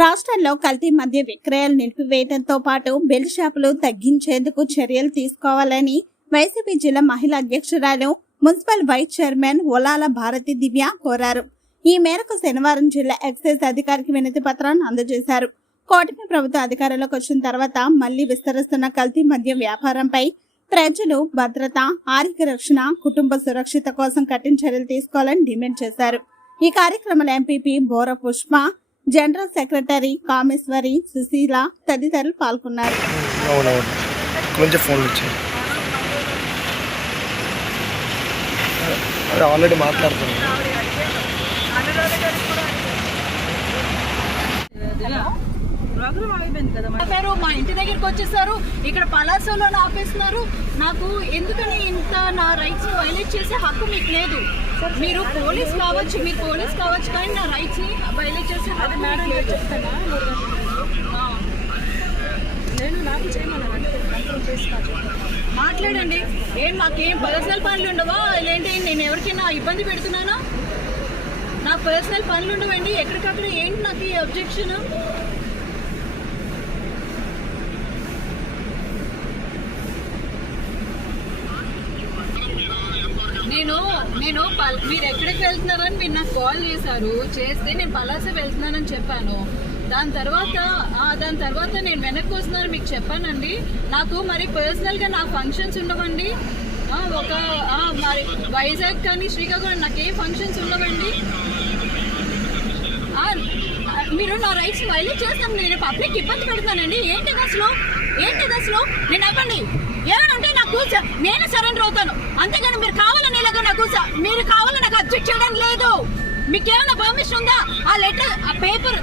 రాష్ట్రంలో కల్తీ మద్య విక్రయాలు నిలిపివేయడంతో పాటు బెల్ట్ షాపులు తగ్గించేందుకు చర్యలు తీసుకోవాలని వైసీపీ జిల్లా మహిళా అధ్యక్షురాలు మున్సిపల్ వైస్ చైర్మన్ ఒలాల భారతి దివ్య కోరారు. ఈ మేరకు శనివారం జిల్లా ఎక్సైజ్ అధికారికి వినతి పత్రాన్ని అందజేశారు. కూటమి ప్రభుత్వ అధికారంలోకి వచ్చిన తర్వాత మళ్లీ విస్తరిస్తున్న కల్తీ మద్యం వ్యాపారంపై ప్రజలు భద్రత, ఆరోగ్య రక్షణ, కుటుంబ సురక్షిత కోసం కఠిన చర్యలు తీసుకోవాలని డిమాండ్ చేశారు. ఈ కార్యక్రమంలో ఎంపీపీ బోర పుష్ప, జనరల్ సెక్రటరీ కామేశ్వరి, సుశీల తదితరులు పాల్గొన్నారు. మా ఇంటి దగ్గరికి వచ్చేసారు, ఇక్కడ పలాసలో ఆపేస్తున్నారు. నాకు ఎందుకని ఇంత నా రైట్స్ వైలేట్ చేసే హక్కు మీకు లేదు. మీరు పోలీస్ కావచ్చు కానీ నా రైట్స్ ని వైలేట్ చేసే హక్కు మేడం చెప్తానా? నేను నాకు మాట్లాడండి. మాకేం పర్సనల్ పనులు ఉండవా? ఏంటి నేను ఎవరికైనా ఇబ్బంది పెడుతున్నానా? నాకు పర్సనల్ పనులు ఉండవండి. ఎక్కడికక్కడ ఏంటి నాకు ఈ అబ్జెక్షన్? నేను మీరు ఎక్కడికి వెళ్తున్నారని మీరు నాకు కాల్ చేస్తే నేను పలాస వెళ్తున్నానని చెప్పాను. దాని తర్వాత నేను వెనక్కి వస్తున్నాను మీకు చెప్పానండి. నాకు మరి పర్సనల్గా నాకు ఫంక్షన్స్ ఉండవండి. మరి వైజాగ్ కానీ శ్రీకాకుళం నాకు ఏ ఫంక్షన్స్ ఉండవండి. మీరు నా రైట్స్ వైలేట్ చేస్తాను. నేను పబ్లిక్ ఇబ్బంది పెడతానండి. ఏంటిది అసలు నేను అవ్వండి. ఏమంటే నాకు నేను సరెండర్ అవుతాను, అంతేగాని మీరు కావాలని ఇలాగ మీరు కావాలని నాకు అబ్జెక్ట్ చేయడం లేదు. మీకు ఏమైనా పర్మిషన్ ఉందా? ఆ లెటర్, ఆ పేపర్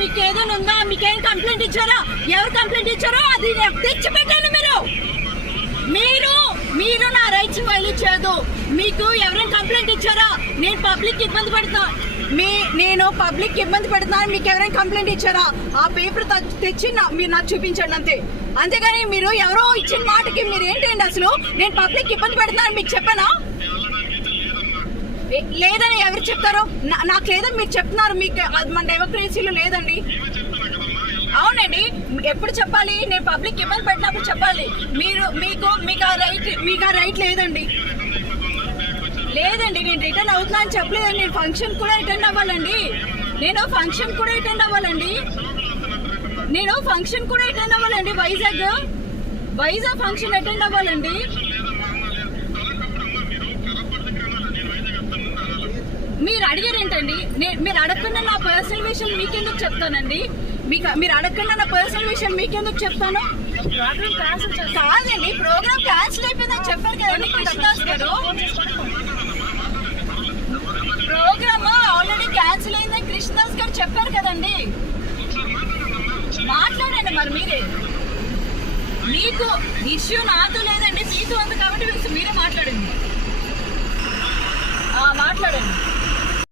మీకు ఏదైనా ఉందా? మీకేం కంప్లైంట్ ఇచ్చారా? ఎవరు కంప్లైంట్ ఇచ్చారో అది తెచ్చి పెట్టండి. మీరు నా రైట్స్ వైలేట్ చేయదు. మీకు ఎవరైనా కంప్లైంట్ ఇచ్చారా? నేను పబ్లిక్ ఇబ్బంది పెడతాను మీకు ఎవరైనా కంప్లైంట్ ఇచ్చారా? ఆ పేపర్ తెచ్చి మీరు నాకు చూపించండి అంతేగాని మీరు ఎవరో ఇచ్చిన మాటకి మీరు ఏంటండి అసలు నేను పబ్లిక్ ఇబ్బంది పెడుతున్నాను మీకు చెప్పానా? లేదని ఎవరు చెప్తారో? నాకు లేదని మీరు చెప్తున్నారు. మీకు మన డెమోక్రసీలో లేదండి. అవునండి, ఎప్పుడు చెప్పాలి? నేను పబ్లిక్ ఇబ్బంది పెట్టినప్పుడు చెప్పాలి. మీకు ఆ రైట్ లేదండి. నేను రిటర్న్ అవుతున్నా అని చెప్పలేదండి. నేను ఫంక్షన్ కూడా అటెండ్ అవ్వాలండి. నేను ఫంక్షన్ కూడా అటెండ్ అవ్వాలండి. వైజాగ్ ఫంక్షన్ అటెండ్ అవ్వాలండి. మీరు అడిగారేంటండి? మీరు అడగకుండా నా పర్సనల్ విషయం మీకెందుకు చెప్తానండి? మీరు అడగకుండా నా పర్సనల్ విషయం మీకెందుకు చెప్తాను? కాదండి, ప్రోగ్రామ్ క్యాన్సిల్ అయిపోయిందని చెప్పారు కదండి కృష్ణదాస్ గారు. ప్రోగ్రామ్ ఆల్రెడీ క్యాన్సిల్ అయిందని కృష్ణదాస్ గారు చెప్పారు కదండి. మాట్లాడండి మరి మీరే. మీకు ఇష్యూ నాతో లేదండి, మీతో ఉంది కాబట్టి మీరే మాట్లాడండి.